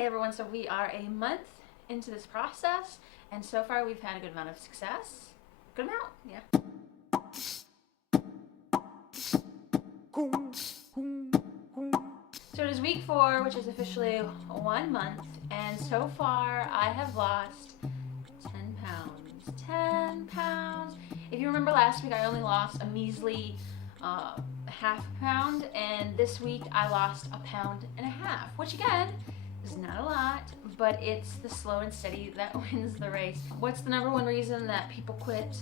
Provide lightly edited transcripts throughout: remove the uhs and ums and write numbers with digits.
Hey everyone, so we are a month into this process, and so far we've had a good amount of success. Good amount, yeah. So it is week 4, which is officially 1 month, and so far I have lost 10 pounds. 10 pounds! If you remember last week, I only lost a measly half pound, and this week I lost 1.5 pounds, which again, is not a lot, but it's the slow and steady that wins the race. What's the number one reason that people quit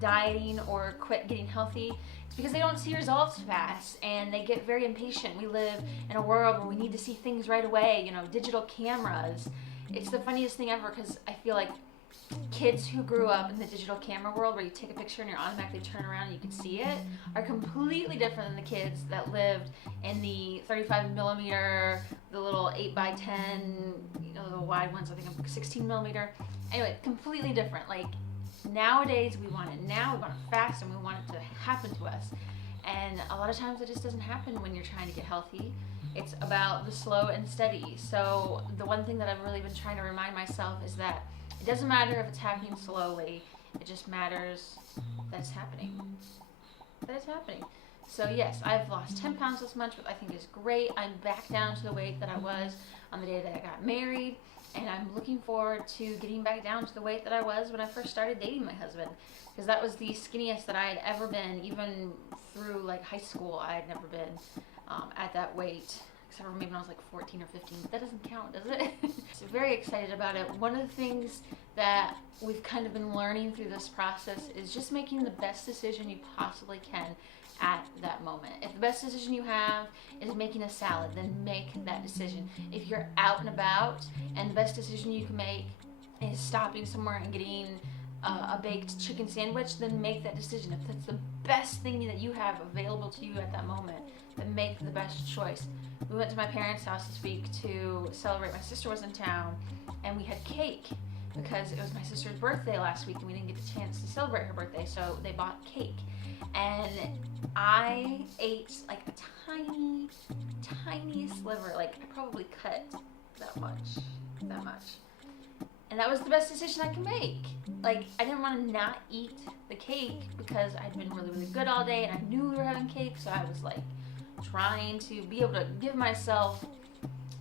dieting or quit getting healthy? It's because they don't see results fast and they get very impatient. We live in a world where we need to see things right away, digital cameras. It's the funniest thing ever because I feel like kids who grew up in the digital camera world where you take a picture and you automatically turn around and you can see it are completely different than the kids that lived in the 35 millimeter, the little 8x10, the wide ones, I think 16 millimeter. Anyway, completely different. Like nowadays we want it now, we want it fast, and we want it to happen to us. And a lot of times it just doesn't happen when you're trying to get healthy. It's about the slow and steady. So the one thing that I've really been trying to remind myself is that it doesn't matter if it's happening slowly, it just matters that it's happening. That it's happening. So yes, I've lost 10 pounds this month, which I think is great. I'm back down to the weight that I was on the day that I got married, and I'm looking forward to getting back down to the weight that I was when I first started dating my husband, because that was the skinniest that I had ever been. Even through like high school, I had never been at that weight. Except for maybe when I was like 14 or 15, but that doesn't count, does it? So very excited about it. One of the things that we've kind of been learning through this process is just making the best decision you possibly can at that moment. If the best decision you have is making a salad, then make that decision. If you're out and about and the best decision you can make is stopping somewhere and getting a baked chicken sandwich, then make that decision. If that's the best thing that you have available to you at that moment, then make the best choice. We went to my parents' house this week to celebrate. My sister was in town, and we had cake because it was my sister's birthday last week, and we didn't get the chance to celebrate her birthday, so they bought cake. And I ate like a tiny, tiny sliver. Like I probably cut that much. And that was the best decision I could make. Like, I didn't want to not eat the cake because I'd been really, really good all day and I knew we were having cake, so I was like trying to be able to give myself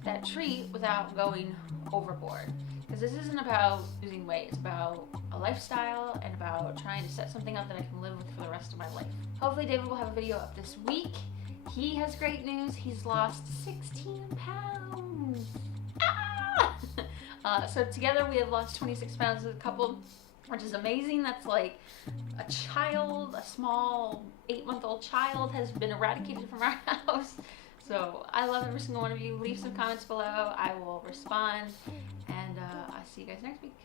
that treat without going overboard. Because this isn't about losing weight, it's about a lifestyle and about trying to set something up that I can live with for the rest of my life. Hopefully David will have a video up this week. He has great news. He's lost 16 pounds. So together we have lost 26 pounds as a couple, which is amazing. That's like a child, a small 8-month-old child has been eradicated from our house. So I love every single one of you. Leave some comments below. I will respond, and I'll see you guys next week.